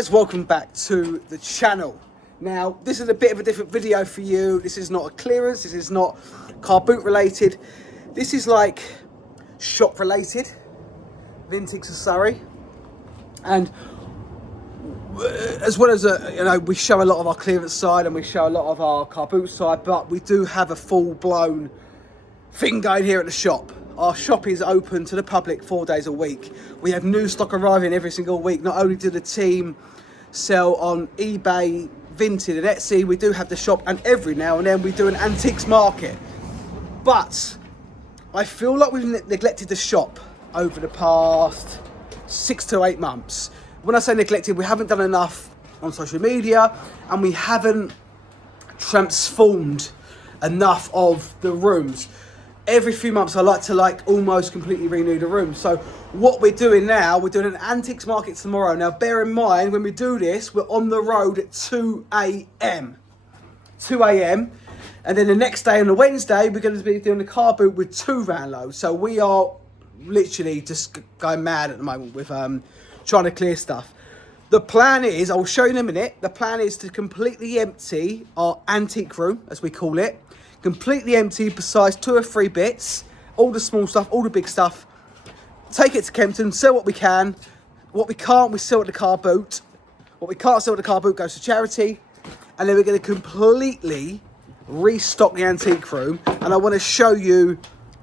guys, welcome back to the channel. Now this is a bit of a different video for you. This is not a clearance, this is not car boot related, this is like shop related. Vintiques of Surrey, and as well as we show a lot of our clearance side and we show a lot of our car boot side, but we do have a full-blown thing going here at the shop. Our shop is open to the public 4 days a week. We have new stock arriving every single week. Not only do the team sell on eBay, Vinted and Etsy, we do have the shop, and every now and then we do an antiques market. But I feel like we've neglected the shop over the past 6 to 8 months. When I say neglected, we haven't done enough on social media and we haven't transformed enough of the rooms. Every few months I like to almost completely renew the room. So what we're doing now, we're doing an antiques market tomorrow. Now bear in mind, when we do this, we're on the road at 2 a.m. 2 a.m. And then the next day, on the Wednesday, we're going to be doing the car boot with 2 van loads. So we are literally just going mad at the moment with trying to clear stuff. The plan is, I will show you in a minute, the plan is to completely empty our antique room, as we call it. Completely empty besides 2 or 3 bits, all the small stuff, all the big stuff. Take it to Kempton, sell what we can. What we can't, we sell at the car boot. What we can't sell at the car boot goes to charity. And then we're going to completely restock the antique room. And I want to show you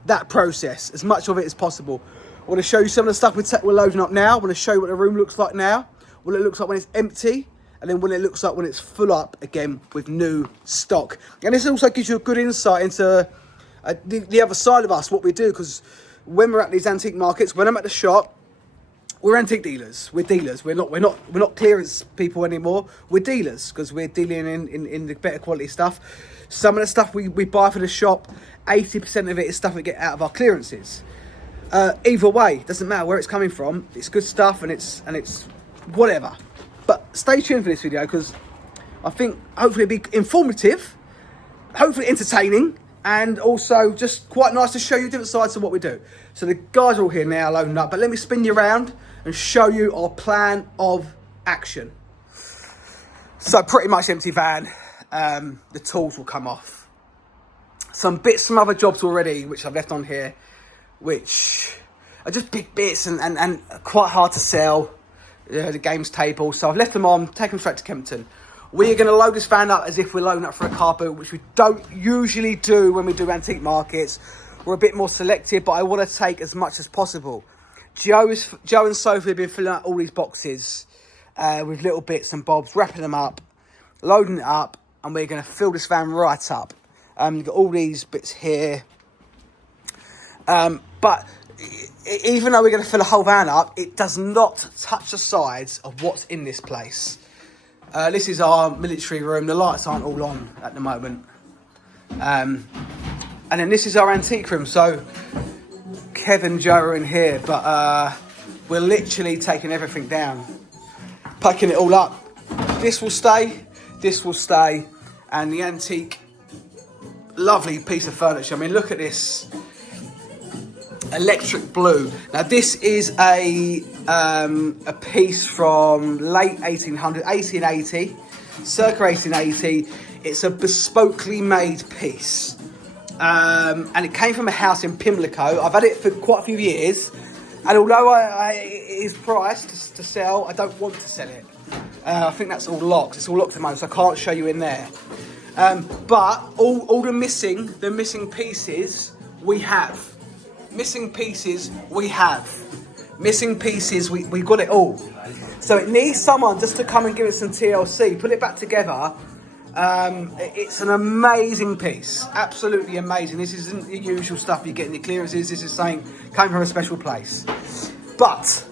that process, as much of it as possible. I want to show you some of the stuff we're loading up now. I want to show you what the room looks like now, what it looks like when it's empty, and then what it looks like when it's full up again with new stock. And this also gives you a good insight into the other side of us, what we do, because when we're at these antique markets, when I'm at the shop, we're antique dealers. We're dealers. We're not clearance people anymore. We're dealers because we're dealing in the better quality stuff. Some of the stuff we buy for the shop, 80% of it is stuff we get out of our clearances. Either way, doesn't matter where it's coming from. It's good stuff, and it's whatever. But stay tuned for this video because I think hopefully it'll be informative, hopefully entertaining, and also just quite nice to show you different sides of what we do. So the guys are all here now loading up, but let me spin you around and show you our plan of action. So pretty much empty van. The tools will come off. Some other jobs already, which I've left on here, which are just big bits and quite hard to sell. The games table, so I've left them on, taken them straight to Kempton. We're going to load this van up as if we're loading up for a car boot, which we don't usually do when we do antique markets. We're a bit more selective, but I want to take as much as possible. Joe and Sophie have been filling out all these boxes with little bits and bobs, wrapping them up, loading it up, and we're going to fill this van right up. You've got all these bits here, but even though we're going to fill a whole van up, it does not touch the sides of what's in this place. This is our military room. The lights aren't all on at the moment. And then this is our antique room. So Kev and Joe are in here, but we're literally taking everything down, packing it all up. This will stay, and the antique, lovely piece of furniture. I mean, look at this. Electric blue. Now this is a piece from late 1880, circa 1880. It's a bespokely made piece, and it came from a house in Pimlico. I've had it for quite a few years, and although it is priced to sell, I don't want to sell it. I think that's all locked. It's all locked at the moment, so I can't show you in there. But all the missing pieces we have. Missing pieces, we got it all. So it needs someone just to come and give it some TLC, put it back together. It's an amazing piece, absolutely amazing. This isn't the usual stuff you get in your clearances. This is saying came from a special place. But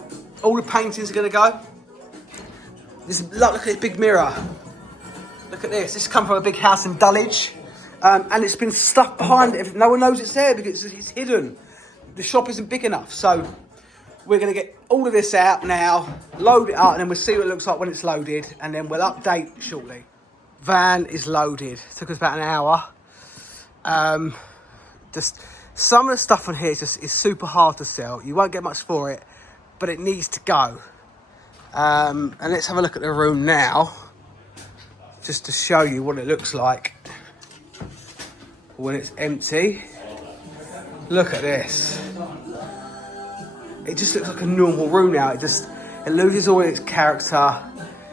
all the paintings are going to go. Look at this big mirror. Look at this. This come from a big house in Dulwich, and it's been stuffed behind it. No one knows it's there because it's hidden. The shop isn't big enough, so we're going to get all of this out now, load it up, and then we'll see what it looks like when it's loaded, and then we'll update shortly. Van is loaded. It took us about an hour. Just some of the stuff on here is super hard to sell. You won't get much for it, but it needs to go. And let's have a look at the room now, just to show you what it looks like when it's empty. Look at this. It just looks like a normal room now. It loses all its character.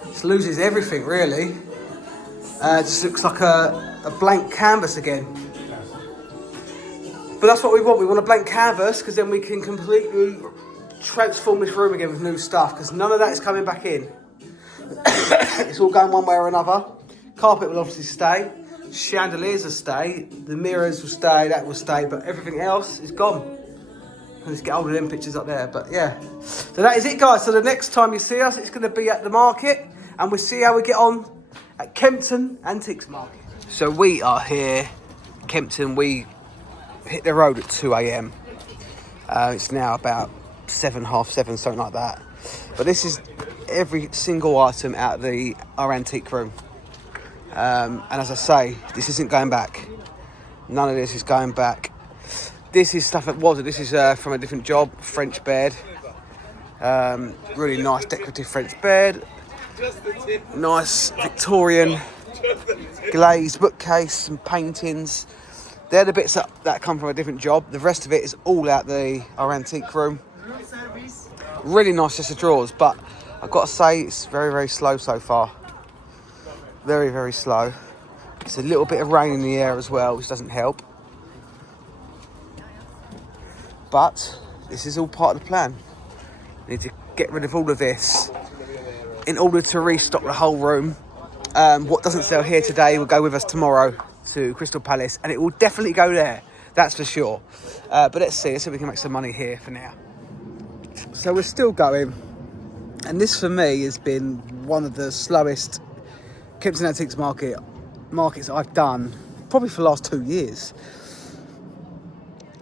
It loses everything, really. It just looks like a blank canvas again. But that's what we want. We want a blank canvas, because then we can completely transform this room again with new stuff, because none of that is coming back in. It's all going one way or another. Carpet will obviously stay. Chandeliers will stay. The mirrors will stay. That will stay. But everything else is gone. I'll just get hold of them pictures up there. But yeah. So that is it, guys. So the next time you see us, it's going to be at the market. And we'll see how we get on at Kempton Antiques Market. So we are here, Kempton. We hit the road at 2 a.m. It's now about 7, half 7, something like that. But this is every single item out of our antique room. And as I say, this isn't going back. None of this is going back. This is stuff that wasn't. This is from a different job, French bed. Really nice decorative French bed. Nice Victorian glazed bookcase, some paintings. They're the bits that come from a different job. The rest of it is all out our antique room. Really nice chest of drawers, but I've got to say it's very, very slow so far. Very, very slow. It's a little bit of rain in the air as well, which doesn't help. But this is all part of the plan. We need to get rid of all of this in order to restock the whole room. What doesn't sell here today will go with us tomorrow to Crystal Palace, and it will definitely go there, that's for sure. But let's see if we can make some money here for now. So we're still going, and this for me has been one of the slowest Kempton Antiques markets I've done probably for the last 2 years.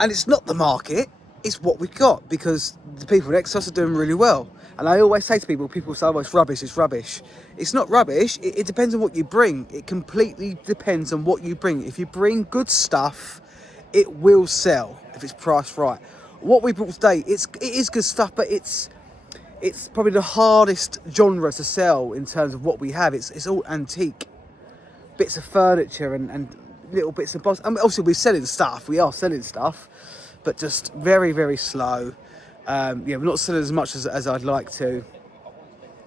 And it's not the market, it's what we've got, because the people next to us are doing really well. And I always say to people say, oh, it's rubbish, it's rubbish. It's not rubbish, it depends on what you bring. It completely depends on what you bring. If you bring good stuff, it will sell if it's priced right. What we brought today, it is good stuff, but it's probably the hardest genre to sell in terms of what we have. It's all antique. Bits of furniture and little bits of bobs. I mean, obviously we are selling stuff, but just very, very slow. We're not selling as much as I'd like to.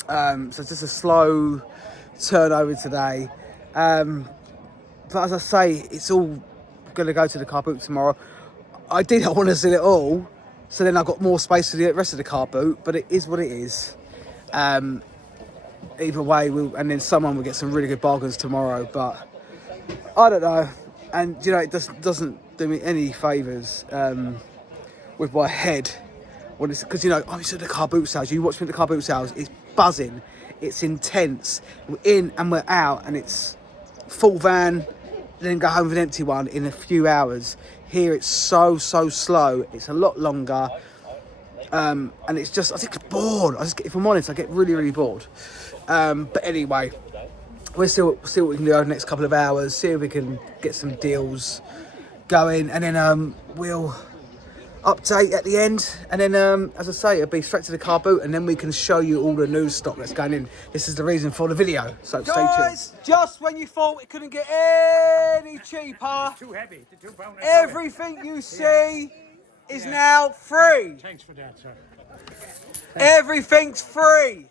So it's just a slow turnover today. But as I say, it's all going to go to the car boot tomorrow. I did not want to sell it all, so then I've got more space for the rest of the car boot, but it is what it is. Either way, and then someone will get some really good bargains tomorrow, but I don't know. And, it doesn't do me any favours with my head. Because, I was at the car boot sales. You watch me at the car boot sales, it's buzzing, it's intense. We're in and we're out, and it's full van, then go home with an empty one in a few hours. Here it's so slow. It's a lot longer, and it's just, I get bored. If I'm honest, I get really, really bored. But anyway, we'll see what we can do over the next couple of hours. See if we can get some deals going, and then we'll update at the end. And then, as I say, it'll be straight to the car boot, and then we can show you all the new stock that's going in. This is the reason for the video. So stay tuned. Guys, just when you thought it couldn't get any cheaper, everything you see is now free. Thanks for that, sir. Everything's free.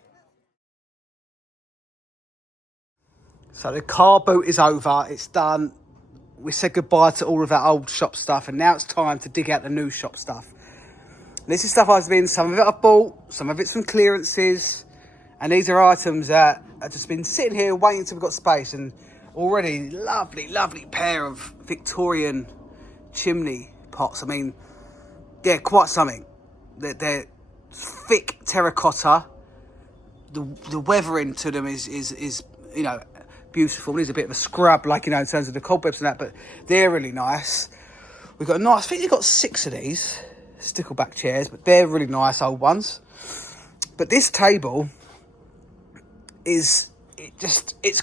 So the car boot is over. It's done. We said goodbye to all of that old shop stuff, and now it's time to dig out the new shop stuff. This is stuff some of it I've bought, some of it's from clearances, and these are items that I've just been sitting here waiting until we've got space, and already lovely, lovely pair of Victorian chimney pots. I mean, yeah, quite something. They're thick terracotta. The weathering to them is beautiful. There's a bit of a scrub, in terms of the cobwebs and that, but they're really nice. We've got I think we've got 6 of these stickleback chairs, but they're really nice old ones. But this table it's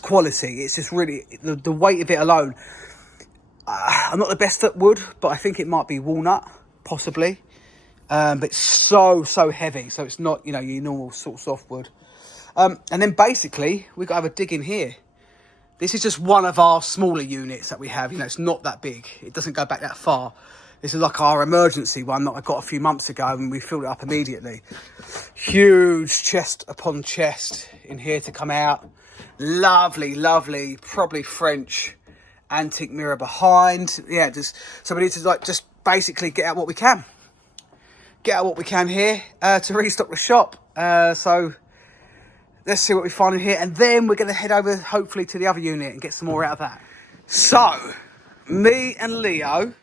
quality. It's just really, the weight of it alone. I'm not the best at wood, but I think it might be walnut, possibly. But it's so heavy, so it's not, your normal sort of soft wood. And then basically, we've got to have a dig in here. This is just one of our smaller units that we have. You know, it's not that big. It doesn't go back that far. This is like our emergency one that I got a few months ago, and we filled it up immediately. Huge chest upon chest in here to come out. Lovely, lovely, probably French antique mirror behind. Yeah, so we need to like just basically get out what we can. Get out what we can here to restock the shop. So let's see what we find in here, and then we're going to head over hopefully to the other unit and get some more out of that. So me and Leo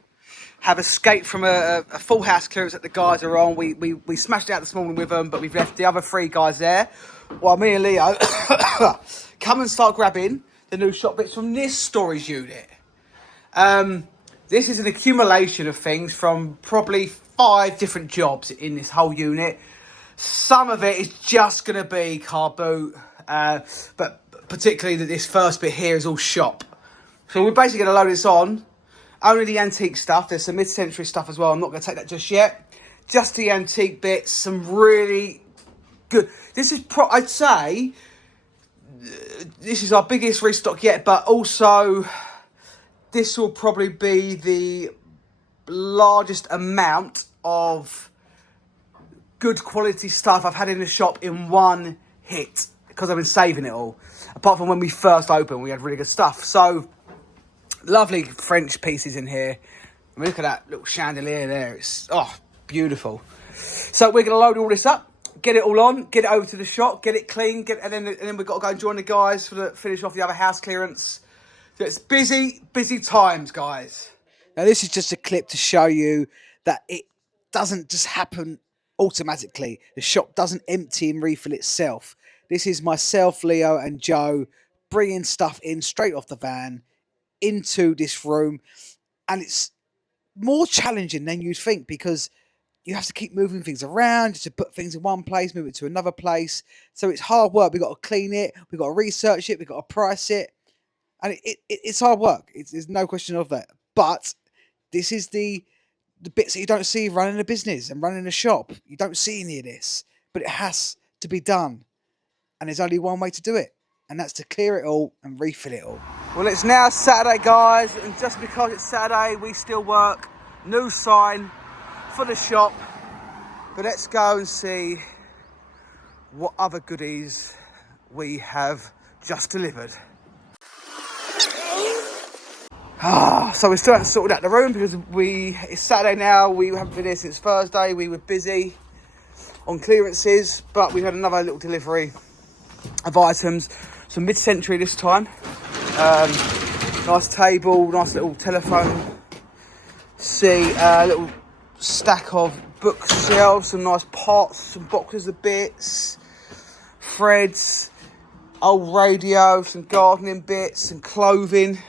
have escaped from a full house clearance that the guys are on. We smashed it out this morning with them, but we've left the other 3 guys there, while me and Leo come and start grabbing the new shop bits from this storage unit. This is an accumulation of things from probably 5 different jobs in this whole unit. Some of it is just going to be car boot, but particularly this first bit here is all shop. So we're basically going to load this on. Only the antique stuff. There's some mid-century stuff as well. I'm not going to take that just yet. Just the antique bits. Some really good. This is, I'd say, this is our biggest restock yet, but also this will probably be the largest amount of good quality stuff I've had in the shop in one hit, because I've been saving it all. Apart from when we first opened, we had really good stuff. So lovely French pieces in here. I mean, look at that little chandelier there. It's beautiful. So we're going to load all this up, get it all on, get it over to the shop, get it clean, and then we've got to go and join the guys for the finish off the other house clearance. So it's busy times, guys. Now this is just a clip to show you that it doesn't just happen automatically. The shop doesn't empty and refill itself. This is myself, Leo and Joe bringing stuff in straight off the van into this room, and it's more challenging than you'd think, because you have to keep moving things around just to put things in one place, move it to another place. So it's hard work. We've got to clean it, we've got to research it, we've got to price it, and it's hard work. There's no question of that. But this is the bits that you don't see running a business and running a shop. You don't see any of this, but it has to be done, and there's only one way to do it, and that's to clear it all and refill it all. Well, it's now Saturday, guys, and just because it's Saturday, we still work. New sign for the shop. But let's go and see what other goodies we have just delivered. So we still haven't sorted out the room because it's Saturday now. We haven't been here since Thursday. We were busy on clearances, but we had another little delivery of items. Some mid-century this time. Nice table, nice little telephone seat, little stack of bookshelves, some nice pots, some boxes of bits, threads, old radio, some gardening bits, some clothing.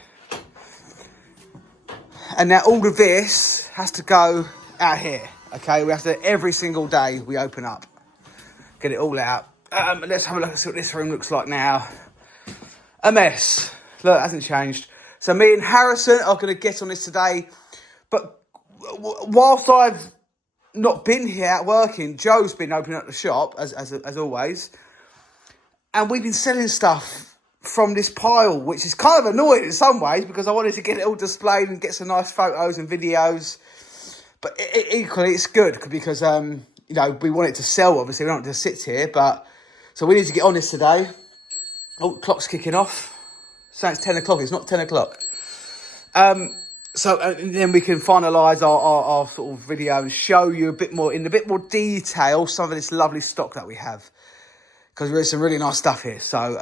And now all of this has to go out here, okay? We have to, every single day we open up, get it all out. Let's have a look at what this room looks like now. A mess. Look, it hasn't changed. So me and Harrison are going to get on this today. But whilst I've not been here out working, Joe's been opening up the shop, as always. And we've been selling stuff from this pile, which is kind of annoying in some ways, because I wanted to get it all displayed and get some nice photos and videos. But equally, it's good because, you know, we want it to sell, obviously. We don't want it to sit here. But so we need to get on this today. Oh, the clock's kicking off. So it's 10 o'clock. It's not 10 o'clock. So and then we can finalise our sort of video and show you in a bit more detail some of this lovely stock that we have, because there is some really nice stuff here. So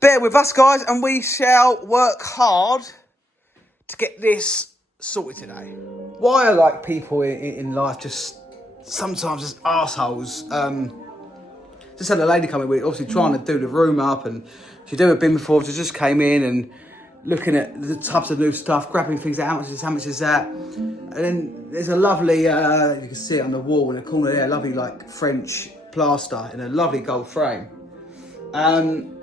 bear with us, guys, and we shall work hard to get this sorted today. Why are like people in life just sometimes just arseholes? Just had a lady come in, we're obviously trying to do the room up, and she'd never been before. She just came in and looking at the tubs of new stuff, grabbing things out. How much is that? And then there's a lovely, you can see it on the wall in the corner there, lovely like French plaster in a lovely gold frame. And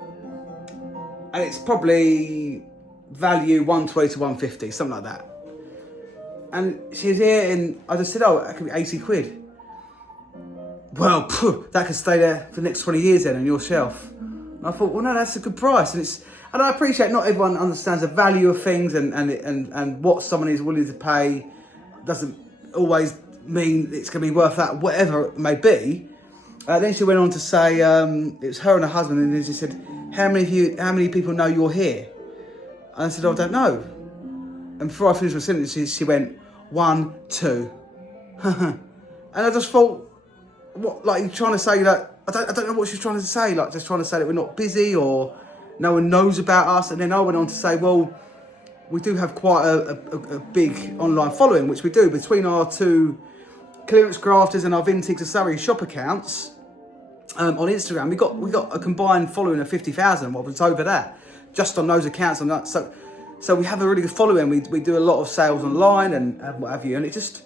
it's probably value 120 to 150, something like that. And she was here and I just said, oh, that could be 80 quid. well, that could stay there for the next 20 years then on your shelf. And I thought, well, no, that's a good price. And I appreciate not everyone understands the value of things and what someone is willing to pay doesn't always mean it's going to be worth that, whatever it may be. Then she went on to say, it was her and her husband, and she said, how many people know you're here? And I said, I don't know. And before I finished my sentence, she went, 1, 2. And I just thought, what, like, you're trying to say that, I don't know what she's trying to say, like, just trying to say that we're not busy or no one knows about us. And then I went on to say, well, we do have quite a big online following, which we do, between our 2 clearance grafters and our Vintiques of Surrey shop accounts. On Instagram, we got a combined following of 50,000. Well, it's over that, just on those accounts and that. So we have a really good following. We do a lot of sales online and what have you. And it just,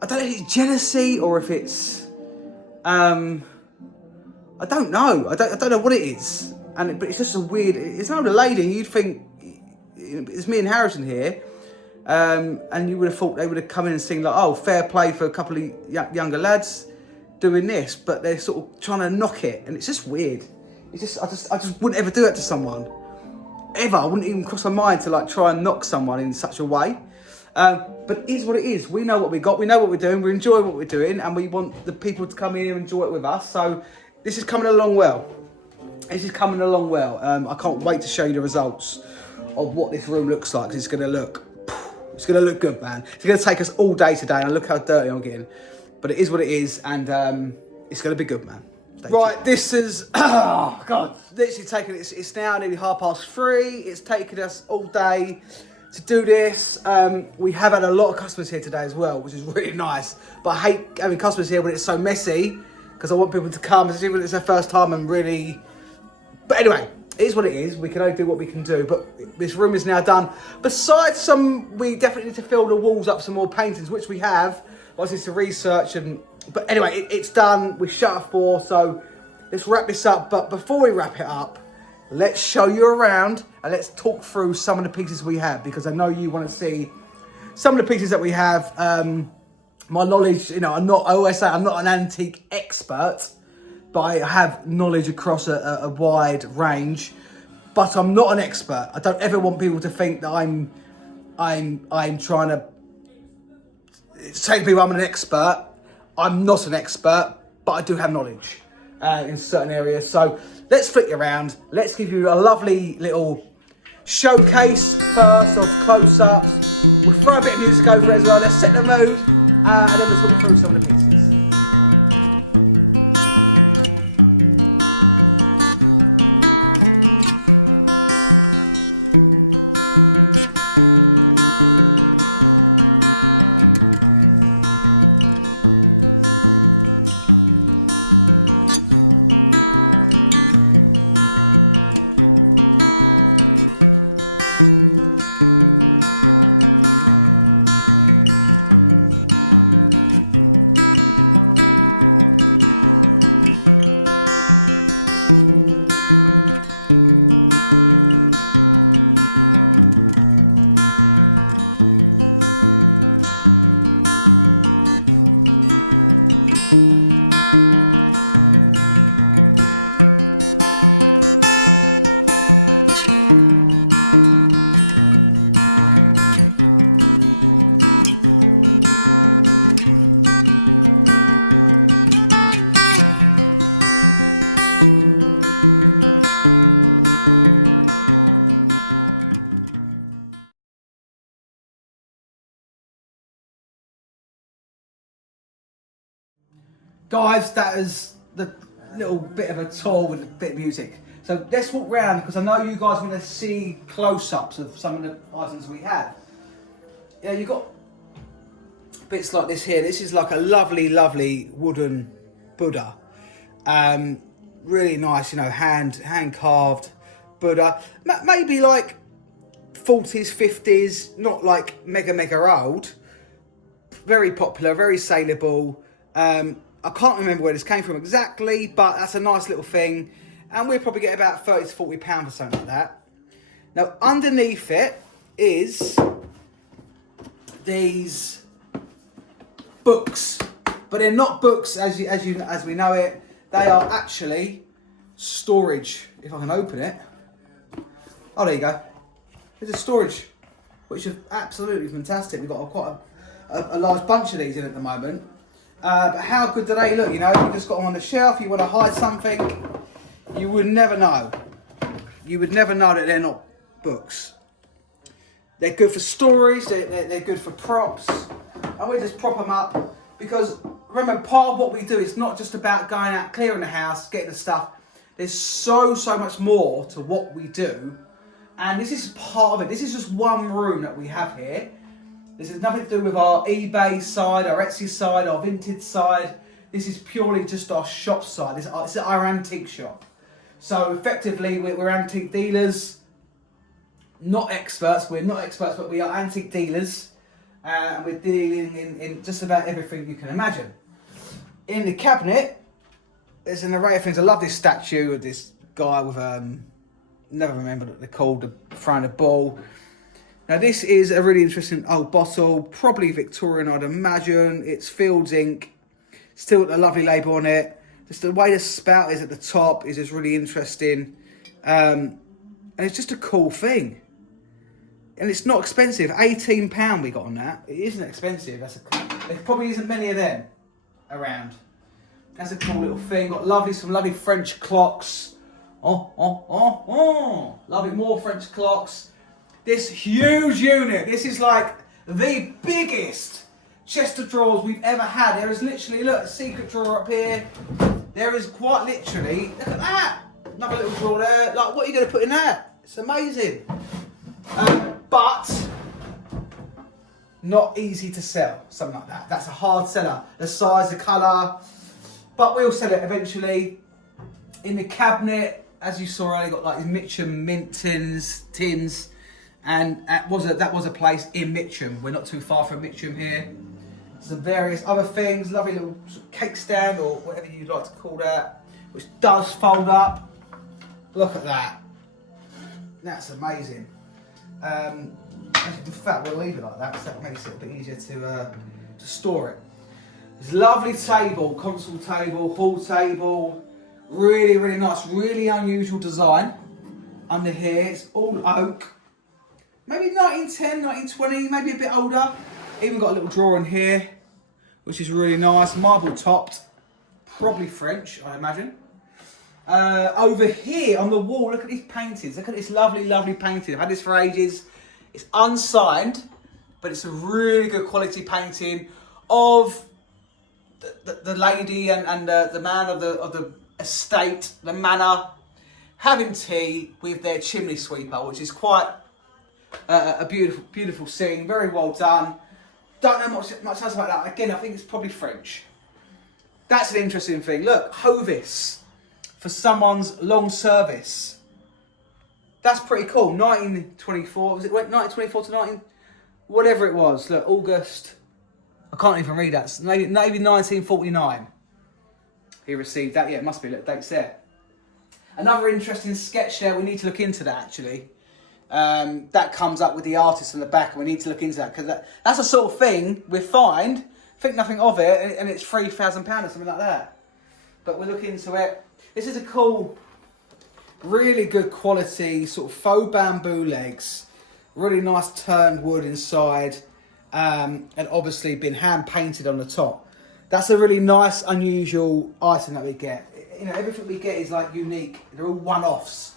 I don't know if it's jealousy or if it's, I don't know. I don't know what it is. But it's just a weird. It's not a lady. You'd think it's me and Harrison here, and you would have thought they would have come in and seen like, oh, fair play for a couple of younger lads doing this, but they're sort of trying to knock it, and it's just weird. It's just I just wouldn't ever do that to someone, ever. I wouldn't even cross my mind to like try and knock someone in such a way. But it is what it is. We know what we got. We know what we're doing. We enjoy what we're doing, and we want the people to come here and enjoy it with us. So this is coming along well. This is coming along well. I can't wait to show you the results of what this room looks like. 'Cause it's going to look good, man. It's going to take us all day today, and look how dirty I'm getting. But it is what it is, and it's going to be good, man. Right, this is, oh, God, literally taken, it's now nearly 3:30. It's taken us all day to do this. We have had a lot of customers here today as well, which is really nice. But I hate having customers here when it's so messy, because I want people to come, especially when it's their first time and really... But anyway, it is what it is. We can only do what we can do, but this room is now done. Besides we definitely need to fill the walls up some more paintings, which we have. Obviously, it's a research, but anyway, it's done. We shut at 4, so let's wrap this up. But before we wrap it up, let's show you around and let's talk through some of the pieces we have, because I know you want to see some of the pieces that we have. My knowledge, I always say I'm not an antique expert, but I have knowledge across a wide range. But I'm not an expert. I don't ever want people to think that I'm trying to say to people I'm an expert. I'm not an expert, but I do have knowledge in certain areas. So let's flick you around. Let's give you a lovely little showcase first of close-ups. We'll throw a bit of music over as well. Let's set the mood, and then let's walk through some of the pieces. Guys, that is the little bit of a tour with a bit of music. So let's walk around, because I know you guys want to see close-ups of some of the items we have. Yeah, you've got bits like this here. This is like a lovely, lovely wooden Buddha. Really nice, hand carved Buddha. Maybe like 40s, 50s, not like mega old. Very popular, very saleable. I can't remember where this came from exactly, but that's a nice little thing. And we'll probably get about £30 to £40 for something like that. Now, underneath it is these books. But they're not books as we know it. They are actually storage. If I can open it. Oh, there you go. There's a storage, which is absolutely fantastic. We've got quite a large bunch of these in at the moment. But how good do they look? You know, you just got them on the shelf. You want to hide something. You would never know. You would never know that they're not books. They're good for stories. They're good for props. And we just prop them up because remember, part of what we do is not just about going out, clearing the house, getting the stuff. There's so much more to what we do. And this is part of it. This is just one room that we have here. This has nothing to do with our eBay side, our Etsy side, our vintage side. This is purely just our shop side. This is our antique shop. So effectively, we're antique dealers. Not experts. We're not experts, but we are antique dealers. And we're dealing in just about everything you can imagine. In the cabinet, there's an array of things. I love this statue of this guy with never remember what they're called, throwing a ball. Now this is a really interesting old bottle, probably Victorian I'd imagine. It's Fields ink, still got the lovely label on it. Just the way the spout is at the top is just really interesting. And it's just a cool thing. And it's not expensive, £18 we got on that. It isn't expensive, there probably isn't many of them around. That's a cool little thing, got some lovely French clocks. Lovely, more French clocks. This huge unit, this is like the biggest chest of drawers we've ever had. There is literally, look, a secret drawer up here. There is quite literally, look at that. Another little drawer there. Like, what are you going to put in there? It's amazing. But not easy to sell, something like that. That's a hard seller. The size, the colour. But we'll sell it eventually. In the cabinet, as you saw earlier, got like these Mitcham mint tins. And that was a place in Mitcham. We're not too far from Mitcham here. Some various other things, lovely little cake stand or whatever you'd like to call that, which does fold up. Look at that. That's amazing. In fact, we'll leave it like that, so that makes it a bit easier to store it. This lovely table, console table, hall table. Really, really nice, really unusual design. Under here, it's all oak. Maybe 1910, 1920, maybe a bit older. Even got a little drawer in here, which is really nice. Marble topped, probably French, I'd imagine. Over here on the wall, look at these paintings. Look at this lovely, lovely painting. I've had this for ages. It's unsigned, but it's a really good quality painting of the lady and the man of the estate, the manor, having tea with their chimney sweeper, which is quite a beautiful scene. Very well done. Don't know much else about that. Again, I think it's probably French. That's an interesting thing. Look, Hovis for someone's long service. That's pretty cool. 1924. Was it 1924 to 19? Whatever it was. Look, August. I can't even read that. Maybe 1949. He received that. Yeah, it must be. Look, dates there. Another interesting sketch there. We need to look into that actually. That comes up with the artist on the back, and we need to look into that because that's the sort of thing we find, think nothing of it, and it's £3,000 or something like that. But we'll look into it. This is a cool, really good quality sort of faux bamboo legs, really nice turned wood inside, and obviously been hand painted on the top. That's a really nice, unusual item that we get. You know, everything we get is like unique. They're all one-offs.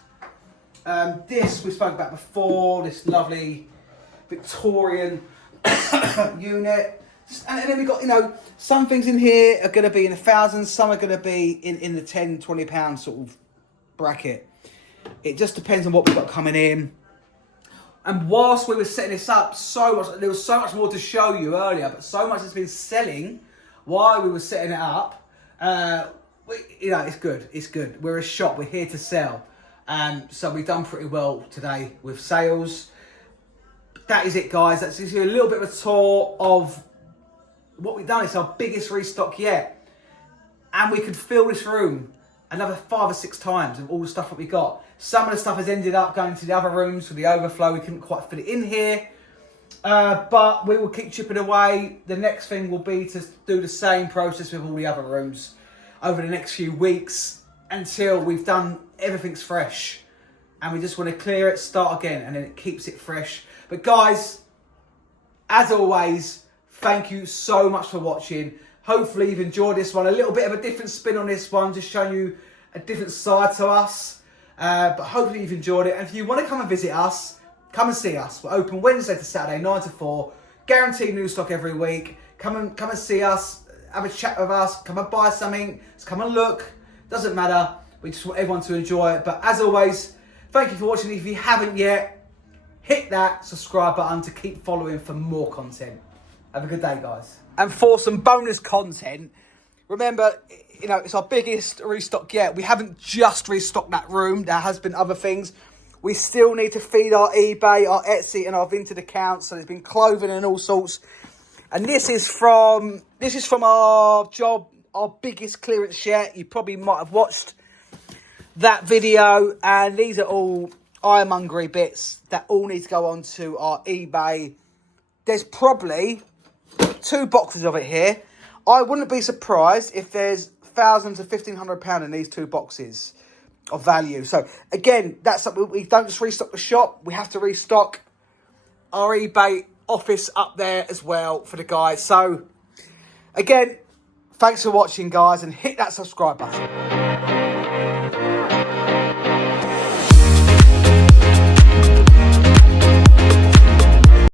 This we spoke about before, this lovely Victorian unit. And then we've got, you know, some things in here are going to be in the thousands, some are going to be in the £10, £20 sort of bracket. It just depends on what we've got coming in. And whilst we were setting this up, there was so much more to show you earlier, but so much has been selling while we were setting it up. You know, it's good, it's good. We're a shop, we're here to sell. So we've done pretty well today with sales. That is it, guys. That's just a little bit of a tour of what we've done. It's our biggest restock yet. And we could fill this room another 5 or 6 times with all the stuff that we got. Some of the stuff has ended up going to the other rooms for the overflow. We couldn't quite fit it in here. But we will keep chipping away. The next thing will be to do the same process with all the other rooms over the next few weeks until we've done everything's fresh. And we just want to clear it, start again, and then it keeps it fresh. But guys, as always, thank you so much for watching. Hopefully you've enjoyed this one. A little bit of a different spin on this one, just showing you a different side to us. But hopefully you've enjoyed it. And if you want to come and visit us, come and see us. We're open Wednesday to Saturday, 9 to 4. Guaranteed new stock every week. Come and see us. Have a chat with us. Come and buy something. Just come and look. Doesn't matter. We just want everyone to enjoy it. But as always, thank you for watching. If you haven't yet, hit that subscribe button to keep following for more content. Have a good day, guys. And for some bonus content, remember, you know, it's our biggest restock yet. We haven't just restocked that room. There has been other things. We still need to feed our eBay, our Etsy, and our Vinted accounts. So there's been clothing and all sorts. And this is from our job, our biggest clearance yet. You probably might have watched that video. And these are all ironmongery bits that all need to go onto our eBay. There's probably 2 boxes of it here. I wouldn't be surprised if there's £1,000 to £1,500 in these 2 boxes of value. So again, that's something we don't just restock the shop. We have to restock our eBay office up there as well for the guys. So again, thanks for watching, guys, and hit that subscribe button.